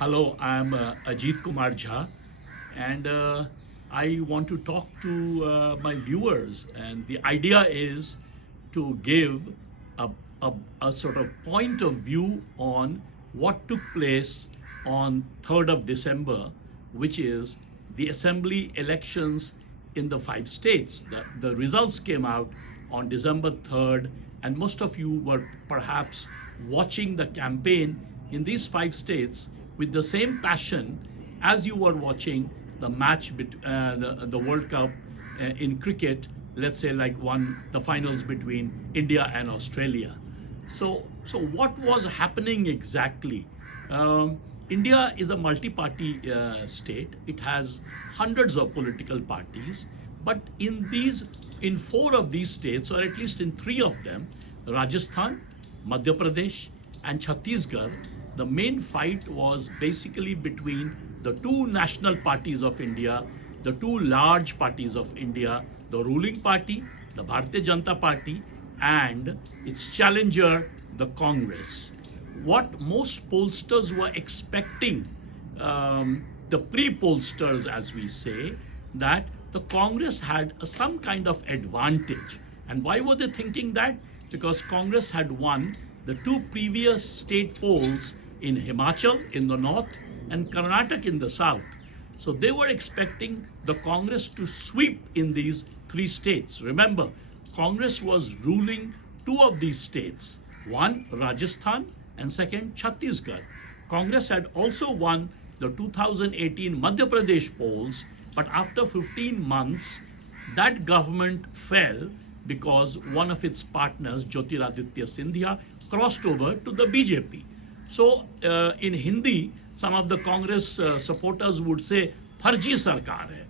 Hello, I'm Ajit Kumar Jha, and I want to talk to my viewers. And the idea is to give a, a, a sort of point of view on what took place on 3rd of December, which is the assembly elections in the 5 states. The results came out on December 3rd, and most of you were perhaps watching the campaign in these 5 states with the same passion as you were watching the match, the World Cup in cricket, let's say like the finals between India and Australia. So what was happening exactly? India is a multi-party state. It has hundreds of political parties, but in 4 of these states, or at least in 3 of them, Rajasthan, Madhya Pradesh, and Chhattisgarh, the main fight was basically between the two national parties of India, the two large parties of India, the ruling party, the Bharatiya Janata Party, and its challenger, the Congress. What most pollsters were expecting, the pre-pollsters, as we say, that the Congress had some kind of advantage. And why were they thinking that? Because Congress had won the 2 previous state polls in Himachal in the north and Karnataka in the south. So they were expecting the Congress to sweep in these 3 states. Remember, Congress was ruling 2 of these states, one Rajasthan and second Chhattisgarh. Congress had also won the 2018 Madhya Pradesh polls, but after 15 months, that government fell because one of its partners, Jyotiraditya Scindia, crossed over to the BJP. So in Hindi, some of the Congress supporters would say, Farji Sarkar hai,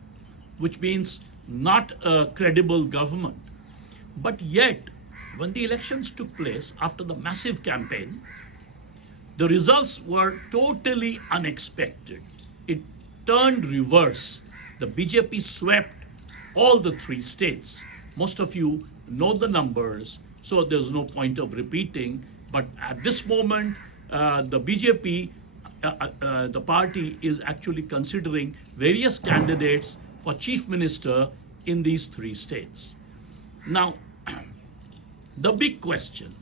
which means not a credible government. But yet, when the elections took place after the massive campaign, the results were totally unexpected. It turned reverse. The BJP swept all the 3 states. Most of you know the numbers, so there's no point of repeating. But at this moment, the BJP, the party, is actually considering various candidates for chief minister in these 3 states. Now, the big question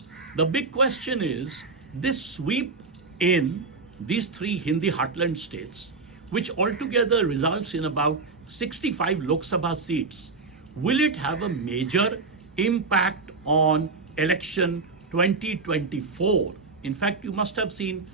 is this sweep in these 3 Hindi heartland states, which altogether results in about 65 Lok Sabha seats. Will it have a major impact on election 2024? In fact, you must have seen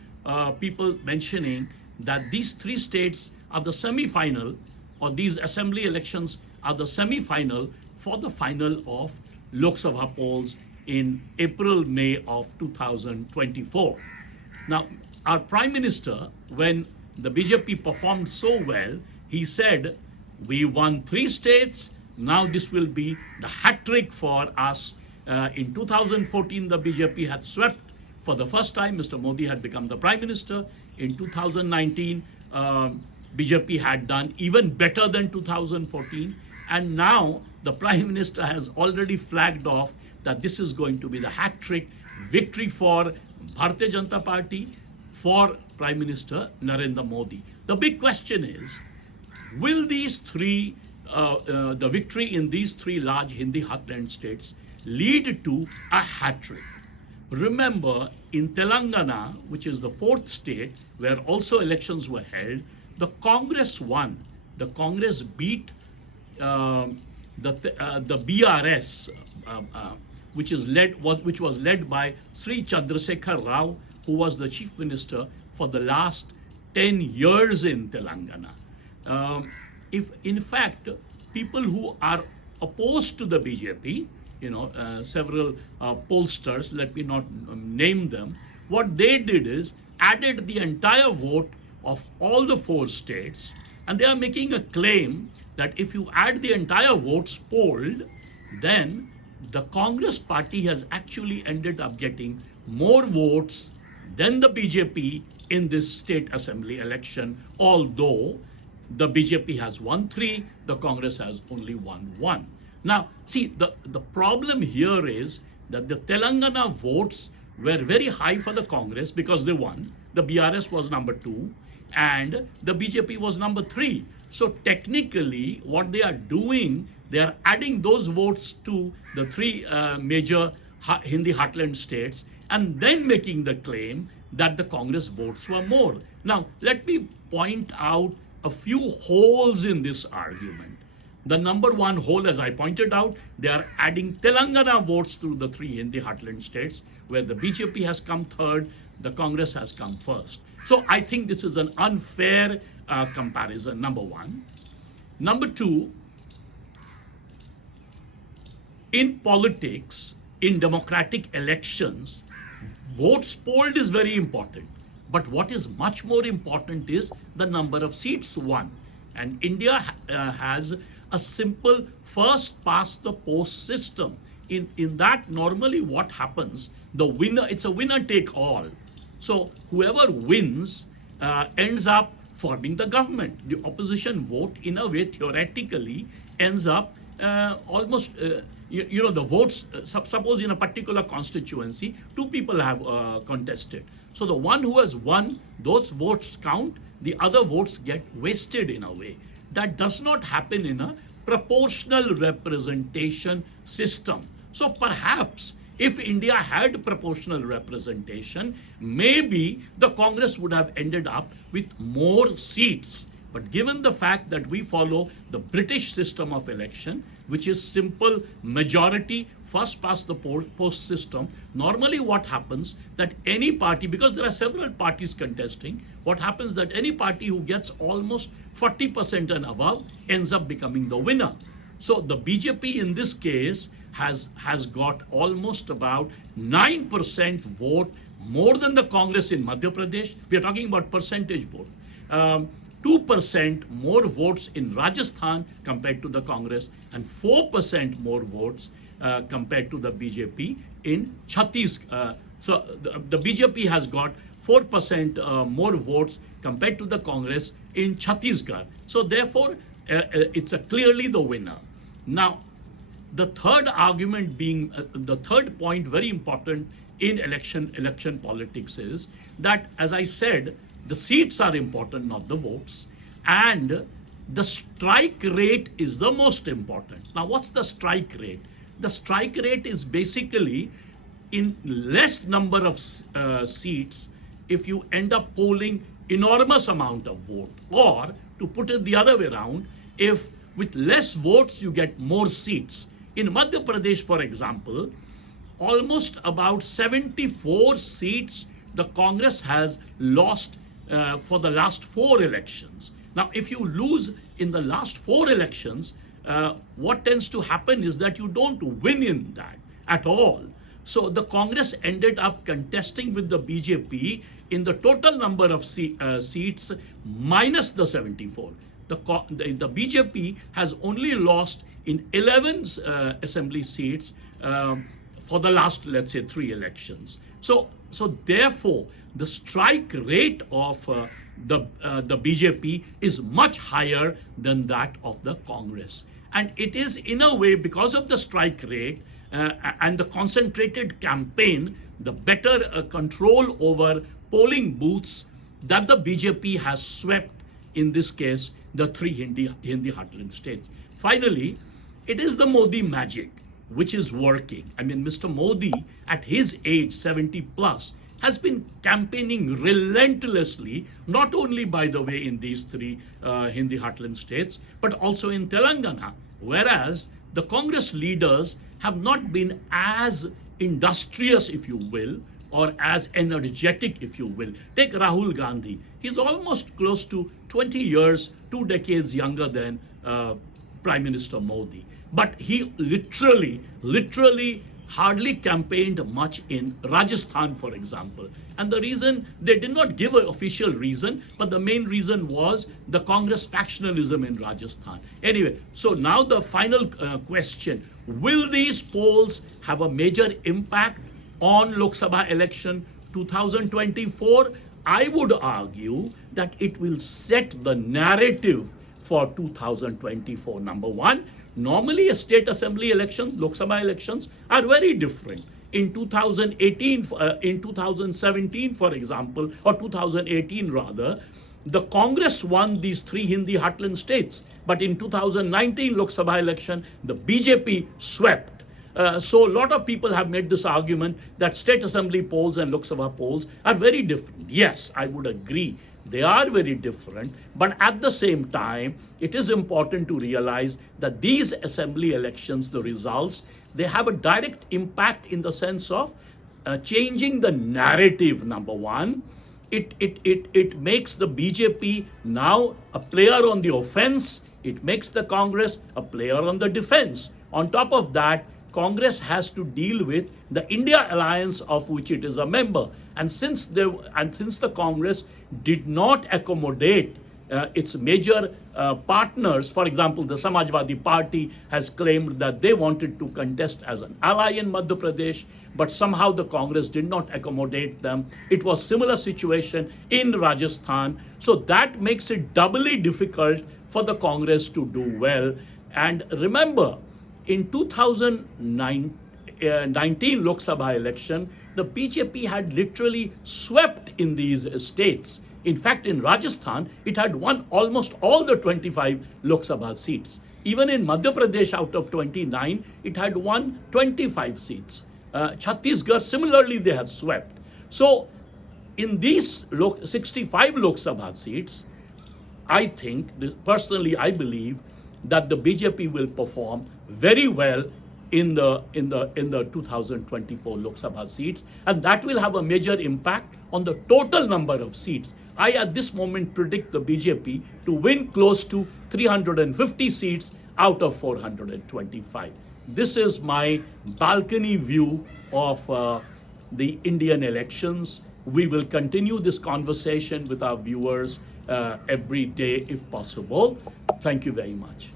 people mentioning that these 3 states are the semi-final, or these assembly elections are the semi-final for the final of Lok Sabha polls in April, May of 2024. Now, our Prime Minister, when the BJP performed so well, he said, we won 3 states, now this will be the hat trick for us. In 2014, the BJP had swept for the first time. Mr. Modi had become the Prime Minister. In 2019, BJP had done even better than 2014. And now the Prime Minister has already flagged off that this is going to be the hat trick victory for Bharatiya Janata Party, for Prime Minister Narendra Modi. The big question is, will these the victory in these 3 large Hindi heartland states lead to a hat trick? Remember, in Telangana, which is the 4th state where also elections were held, the Congress won. The Congress beat the BRS, which was led by Sri Chandrasekhar Rao, who was the chief minister for the last 10 years in Telangana. If in fact people who are opposed to the BJP, several pollsters, let me not name them, what they did is added the entire vote of all the 4 states, and they are making a claim that if you add the entire votes polled, then the Congress party has actually ended up getting more votes than the BJP in this state assembly election, although the BJP has won 3, the Congress has only won 1. Now, see, the problem here is that the Telangana votes were very high for the Congress because they won. The BRS was number 2. and the BJP was number 3. So technically, what they are doing, they are adding those votes to the 3 major Hindi heartland states and then making the claim that the Congress votes were more. Now, let me point out a few holes in this argument. The number one hole, as I pointed out, they are adding Telangana votes to the 3 Hindi heartland states, where the BJP has come third, the Congress has come first. So I think this is an unfair comparison, number one. Number two, in politics, in democratic elections, votes polled is very important. But what is much more important is the number of seats won. And India has a simple first past the post system. In that, normally what happens, the winner, it's a winner take all. So whoever wins ends up forming the government. The opposition vote, in a way, theoretically ends up almost, the votes, suppose in a particular constituency, 2 people have contested. So the one who has won, those votes count, the other votes get wasted in a way. That does not happen in a proportional representation system. So perhaps if India had proportional representation, maybe the Congress would have ended up with more seats. But given the fact that we follow the British system of election, which is simple majority, first past the post system, normally what happens that any party, because there are several parties contesting, what happens that any party who gets almost 40% and above ends up becoming the winner. So the BJP in this case has got almost about 9% vote more than the Congress in Madhya Pradesh. We are talking about percentage vote. 2% more votes in Rajasthan compared to the Congress, and 4% more votes compared to the BJP in Chhattisgarh. So the BJP has got 4% more votes compared to the Congress in Chhattisgarh. So therefore, it's clearly the winner. Now, the third argument being, the third point very important in election politics is that, as I said, the seats are important, not the votes, and the strike rate is the most important. Now, what's the strike rate? The strike rate is basically in less number of seats, if you end up polling enormous amount of vote, or to put it the other way around, if with less votes you get more seats. In Madhya Pradesh, for example, almost about 74 seats the Congress has lost for the last 4 elections. Now, if you lose in the last 4 elections, what tends to happen is that you don't win in that at all. So the Congress ended up contesting with the BJP in the total number of seats minus the 74. The BJP has only lost in 11 assembly seats for the last, let's say, 3 elections. So therefore, the strike rate of the BJP is much higher than that of the Congress. And it is, in a way, because of the strike rate and the concentrated campaign, the better control over polling booths, that the BJP has swept, in this case, the 3 Hindi heartland states. Finally, it is the Modi magic which is working. I mean, Mr. Modi, at his age, 70 plus, has been campaigning relentlessly, not only, by the way, in these 3 Hindi heartland states, but also in Telangana, whereas the Congress leaders have not been as industrious, if you will, or as energetic, if you will. Take Rahul Gandhi. He's almost close to 20 years, 2 decades younger than Prime Minister Modi. But he literally hardly campaigned much in Rajasthan, for example. And the reason, they did not give an official reason, but the main reason was the Congress factionalism in Rajasthan. Anyway, so now the final question, will these polls have a major impact on Lok Sabha election 2024? I would argue that it will set the narrative for 2024. Number one, normally a state assembly elections, Lok Sabha elections, are very different. In 2018, in 2017, for example, or 2018 rather, the Congress won these 3 Hindi heartland states. But in 2019 Lok Sabha election, the BJP swept. So a lot of people have made this argument that state assembly polls and Lok Sabha polls are very different. Yes, I would agree. They are very different. But at the same time, it is important to realize that these assembly elections, the results, they have a direct impact in the sense of changing the narrative, number one. It makes the BJP now a player on the offense. It makes the Congress a player on the defense. On top of that, Congress has to deal with the India alliance of which it is a member. And since the Congress did not accommodate its major partners, for example, the Samajwadi Party has claimed that they wanted to contest as an ally in Madhya Pradesh, but somehow the Congress did not accommodate them. It was similar situation in Rajasthan. So that makes it doubly difficult for the Congress to do well. And remember, in 2019 Lok Sabha election, the BJP had literally swept in these states. In fact, in Rajasthan, it had won almost all the 25 Lok Sabha seats. Even in Madhya Pradesh, out of 29, it had won 25 seats. Chhattisgarh, similarly, they have swept. So, in these 65 Lok Sabha seats, I think, personally, I believe that the BJP will perform very well in the 2024 Lok Sabha seats, and that will have a major impact on the total number of seats. I at this moment predict the BJP to win close to 350 seats out of 425. This is my balcony view of the Indian elections. We will continue this conversation with our viewers every day if possible. Thank you very much.